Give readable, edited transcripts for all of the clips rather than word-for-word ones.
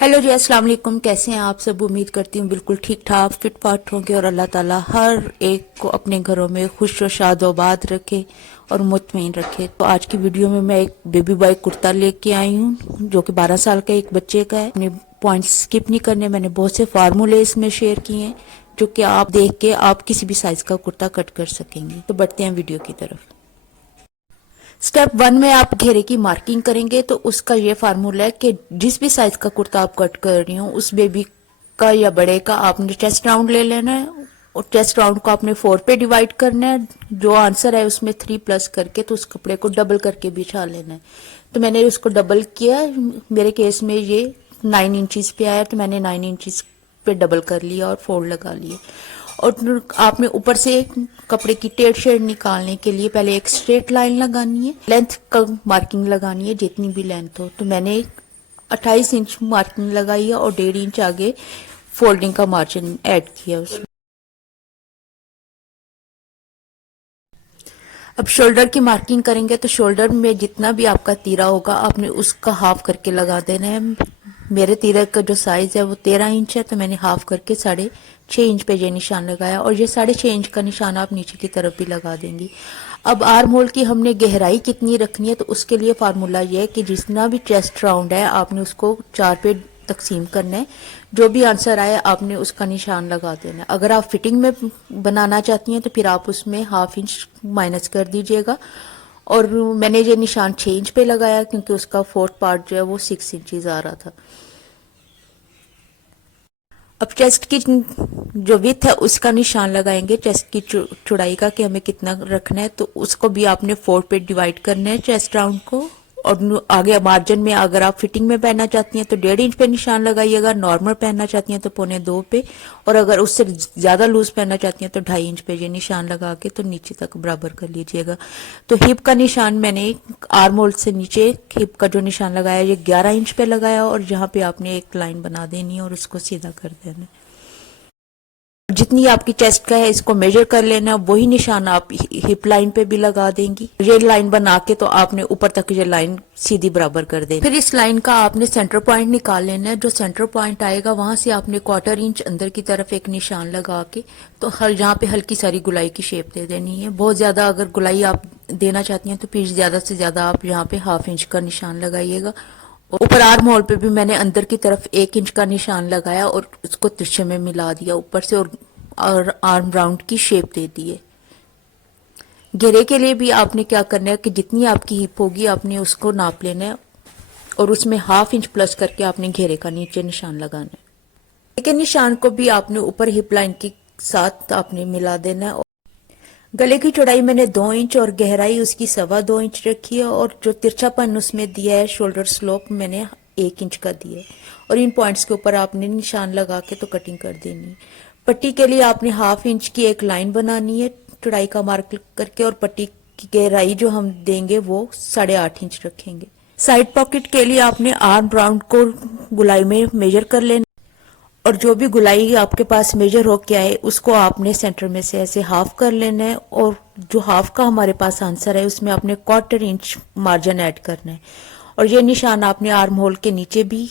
Hello जी, अस्सलाम वालेकुम। कैसे हैं आप सब? उम्मीद करती हूँ बिल्कुल ठीक ठाक फिट फाट होंगे और अल्लाह ताला हर एक को अपने घरों में खुश और शाद आबाद रखे और मुतमईन रखे। तो आज की वीडियो में मैं एक बेबी बॉय कुर्ता लेके आई हूँ जो कि 12 साल का एक बच्चे का है। अपने पॉइंट्स स्किप नहीं करने, मैंने बहुत से फार्मूले इसमें शेयर किए हैं जो कि आप देख के आप किसी भी साइज का कुर्ता कट कर सकेंगे। तो बढ़ते हैं वीडियो की तरफ। स्टेप 1 में आप घेरे की मार्किंग करेंगे तो उसका ये फार्मूला है कि जिस भी साइज का कुर्ता आप कट कर रही हो उस बेबी का या बड़े का आपने चेस्ट राउंड ले लेना है और चेस्ट राउंड को आपने 4 पे डिवाइड करना है। जो आंसर है उसमें 3 प्लस करके तो उस कपड़े को डबल करके बिछा लेना है। तो मैंने उसको डबल किया, मेरे केस में ये 9 इंचज पे आया तो मैंने 9 इंचज पे डबल कर लिया और फोल्ड लगा लिए। और आपने ऊपर से कपड़े की टेढ़ शेड निकालने के लिए पहले एक स्ट्रेट लाइन लगानी है, लेंथ का मार्किंग लगानी है जितनी भी लेंथ हो। तो मैंने 28 इंच मार्किंग लगाई है और 1.5 इंच आगे फोल्डिंग का मार्जिन ऐड किया उसमें। अब शोल्डर की मार्किंग करेंगे तो शोल्डर में जितना भी आपका तीरा होगा आपने उसका हाफ करके लगा देना है। मेरे तीरे का जो साइज है वो 13 इंच है तो मैंने हाफ करके 6.5 इंच पे ये निशान लगाया और ये 6.5 इंच का निशान आप नीचे की तरफ भी लगा देंगी। अब आर्म होल की हमने गहराई कितनी रखनी है तो उसके लिए फार्मूला ये है कि जितना भी चेस्ट राउंड है आपने उसको 4 पे तकसीम करना है। जो भी आंसर आए आपने उसका निशान लगा देना है। अगर आप फिटिंग में बनाना चाहती हैं तो फिर आप उसमें ½ इंच माइनस कर दीजिएगा। और मैंने ये निशान 6 इंच पे लगाया क्योंकि उसका 4th पार्ट जो है वो 6 इंचज आ रहा था। अब चेस्ट की जो विथ है उसका निशान लगाएंगे, चेस्ट की चौड़ाई का कि हमें कितना रखना है। तो उसको भी आपने 4 पे डिवाइड करना है चेस्ट राउंड को। और आगे मार्जिन में अगर आप फिटिंग में पहनना चाहती हैं तो 1.5 इंच पे निशान लगाइएगा, नॉर्मल पहनना चाहती हैं तो 1.25 पे, और अगर उससे ज्यादा लूज पहनना चाहती हैं तो 2.5 इंच पे ये निशान लगा के तो नीचे तक बराबर कर लीजिएगा। तो हिप का निशान मैंने आर्म होल से नीचे हिप का जो निशान लगाया ये 11 इंच पे लगाया और यहाँ पे आपने एक लाइन बना देनी है और उसको सीधा कर देना है। जितनी आपकी चेस्ट का है इसको मेजर कर लेना, वही निशान आप हिप लाइन पे भी लगा देंगी। ये लाइन बना के तो आपने ऊपर तक ये लाइन सीधी बराबर कर देनी। फिर इस लाइन का आपने सेंटर पॉइंट निकाल लेना है। जो सेंटर पॉइंट आएगा वहां से आपने 1/4 इंच अंदर की तरफ एक निशान लगा के तो हर जहाँ पे हल्की सारी गुलाई की शेप दे देनी है। बहुत ज्यादा अगर गुलाई आप देना चाहती हैं तो फिर ज्यादा से ज्यादा आप यहाँ पे ½ इंच का निशान लगाइएगा। ऊपर आर्म होल पे भी मैंने अंदर की तरफ 1 इंच का निशान लगाया और उसको तिरछे में मिला दिया ऊपर से और आर्म राउंड की शेप दे दी है। घेरे के लिए भी आपने क्या करना है कि जितनी आपकी हिप होगी आपने उसको नाप लेना है और उसमें ½ इंच प्लस करके आपने घेरे का नीचे निशान लगाना है। लेकिन निशान को भी आपने ऊपर हिप लाइन के साथ आपने मिला देना है। गले की चौड़ाई मैंने 2 इंच और गहराई उसकी 2.25 इंच रखी है और जो तिरछापन उसमें दिया है शोल्डर स्लोप मैंने 1 इंच का दिया है। और इन पॉइंट्स के ऊपर आपने निशान लगा के तो कटिंग कर देनी है। पट्टी के लिए आपने ½ इंच की एक लाइन बनानी है चौड़ाई का मार्क करके और पट्टी की गहराई जो हम देंगे वो 8.5 इंच रखेंगे। साइड पॉकेट के लिए आपने आर्म राउंड को गुलाई में मेजर कर लेना और जो भी गुलाई आपके पास मेजर हो के आए उसको आपने सेंटर में से ऐसे हाफ कर लेना है और जो हाफ का हमारे पास आंसर है उसमें आपने 1/4 इंच मार्जिन ऐड करना है। और ये निशान आपने आर्म होल के नीचे भी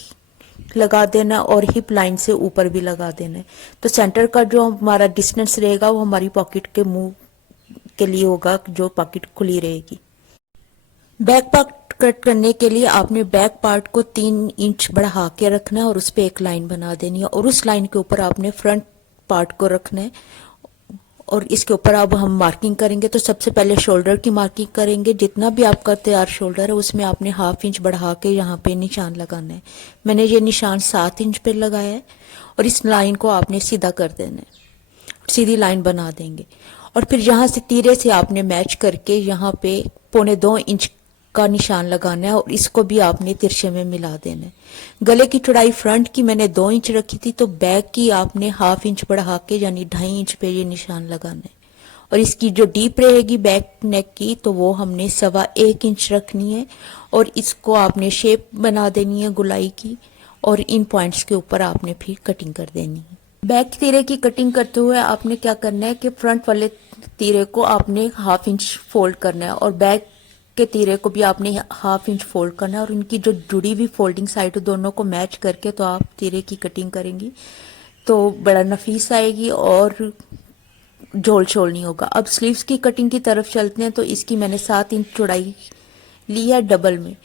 लगा देना और हिप लाइन से ऊपर भी लगा देना है। तो सेंटर का जो हमारा डिस्टेंस रहेगा वो हमारी पॉकेट के मुंह के लिए होगा, जो पॉकेट खुली रहेगी। बैक पार्ट कट करने के लिए आपने बैक पार्ट को 3 इंच बढ़ा के रखना है और उस पर एक लाइन बना देनी है और उस लाइन के ऊपर आपने फ्रंट पार्ट को रखना है। और इसके ऊपर अब हम मार्किंग करेंगे तो सबसे पहले शोल्डर की मार्किंग करेंगे। जितना भी आपका तैयार शोल्डर है उसमें आपने ½ इंच बढ़ा के यहाँ पे निशान लगाना है। मैंने ये निशान 7 इंच पे लगाया है और इस लाइन को आपने सीधा कर देना है, सीधी लाइन बना देंगे। और फिर यहाँ से तीरे से आपने मैच करके यहाँ पे 1.25 इंच का निशान लगाना है और इसको भी आपने तिरछे में मिला देना है। गले की चौड़ाई फ्रंट की मैंने 2 इंच रखी थी तो बैक की आपने ½ इंच बढ़ा के यानी 2.5 इंच पे ये निशान लगाना है। और इसकी जो डीप रहेगी बैक नेक की तो वो हमने 1.25 इंच रखनी है और इसको आपने शेप बना देनी है गुलाई की और इन पॉइंट्स के ऊपर आपने फिर कटिंग कर देनी है। बैक तीरे की कटिंग करते हुए आपने क्या करना है कि फ्रंट वाले तीरे को आपने ½ इंच फोल्ड करना है और बैक के तीरे को भी आपने 1/2 इंच फोल्ड करना है और इनकी जो जुड़ी हुई फोल्डिंग साइड दोनों को मैच करके तो आप तीरे की कटिंग करेंगी तो बड़ा नफीस आएगी और झोल छोल नहीं होगा। अब स्लीव्स की कटिंग की तरफ चलते हैं। तो इसकी मैंने 7 इंच चौड़ाई ली है डबल में,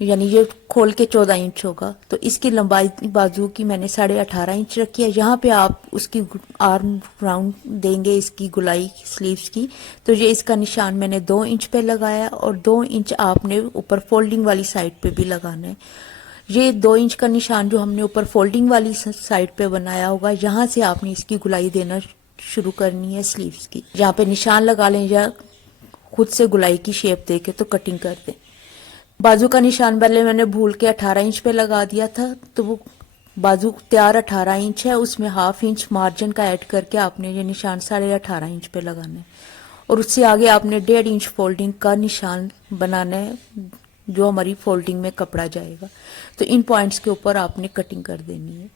यानी ये खोल के 14 इंच होगा। तो इसकी लंबाई बाजू की मैंने 18.5 इंच रखी है। यहाँ पे आप उसकी आर्म राउंड देंगे इसकी गुलाई स्लीव्स की, तो ये इसका निशान मैंने 2 इंच पे लगाया और 2 इंच आपने ऊपर फोल्डिंग वाली साइड पे भी लगाना है। ये 2 इंच का निशान जो हमने ऊपर फोल्डिंग वाली साइड पे बनाया होगा, यहाँ से आपने इसकी गुलाई देना शुरू करनी है स्लीव्स की। यहाँ पे निशान लगा लें या खुद से गुलाई की शेप देके तो कटिंग कर दें। बाजू का निशान पहले मैंने भूल के 18 इंच पे लगा दिया था, तो वो बाजू तैयार 18 इंच है, उसमें 1/2 इंच मार्जिन का ऐड करके आपने ये निशान 18.5 इंच पे लगाना है और उससे आगे आपने 1.5 इंच फोल्डिंग का निशान बनाना है जो हमारी फोल्डिंग में कपड़ा जाएगा। तो इन पॉइंट्स के ऊपर आपने कटिंग कर देनी है।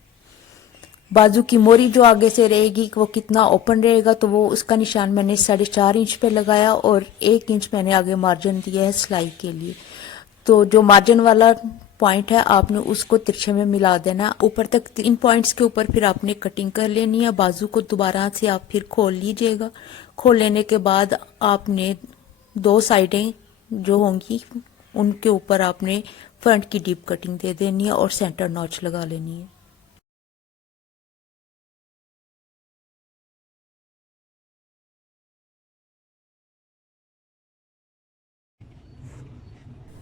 बाजू की मोरी जो आगे से रहेगी वो कितना ओपन रहेगा, तो वो उसका निशान मैंने 4.5 इंच पे लगाया और 1 इंच मैंने आगे मार्जिन दिया है सिलाई के लिए। तो जो मार्जिन वाला पॉइंट है आपने उसको तिरछे में मिला देना ऊपर तक। इन पॉइंट्स के ऊपर फिर आपने कटिंग कर लेनी है। बाजू को दोबारा से आप फिर खोल लीजिएगा। खोल लेने के बाद आपने 2 साइडें जो होंगी उनके ऊपर आपने फ्रंट की डीप कटिंग दे देनी है और सेंटर नॉच लगा लेनी है।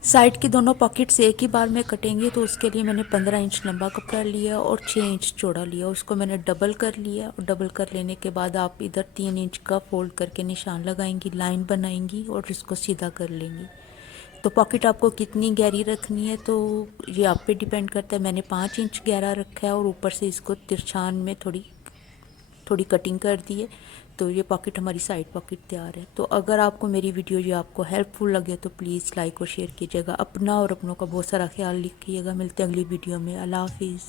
साइड की दोनों पॉकेट्स एक ही बार में कटेंगे, तो उसके लिए मैंने 15 इंच लंबा कपड़ा लिया और 6 इंच चौड़ा लिया। उसको मैंने डबल कर लिया और डबल कर लेने के बाद आप इधर 3 इंच का फोल्ड करके निशान लगाएंगी, लाइन बनाएंगी और इसको सीधा कर लेंगी। तो पॉकेट आपको कितनी गहरी रखनी है तो ये आप पे डिपेंड करता है। मैंने 5 इंच गहरा रखा है और ऊपर से इसको तिरछान में थोड़ी थोड़ी कटिंग कर दी है। तो ये पॉकेट हमारी साइड पॉकेट तैयार है। तो अगर आपको मेरी वीडियो ये आपको हेल्पफुल लगे तो प्लीज़ लाइक और शेयर कीजिएगा। अपना और अपनों का बहुत सारा ख्याल रखिएगा। मिलते हैं अगली वीडियो में। अल्लाह हाफिज़।